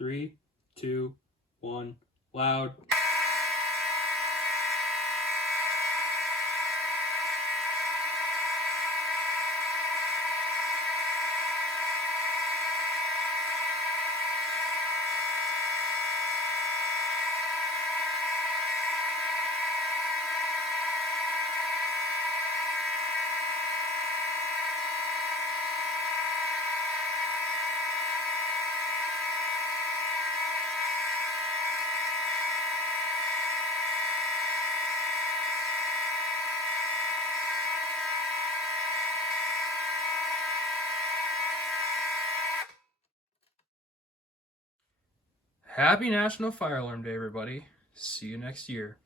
3, 2, 1, loud. Happy National Fire Alarm Day, everybody. See you next year.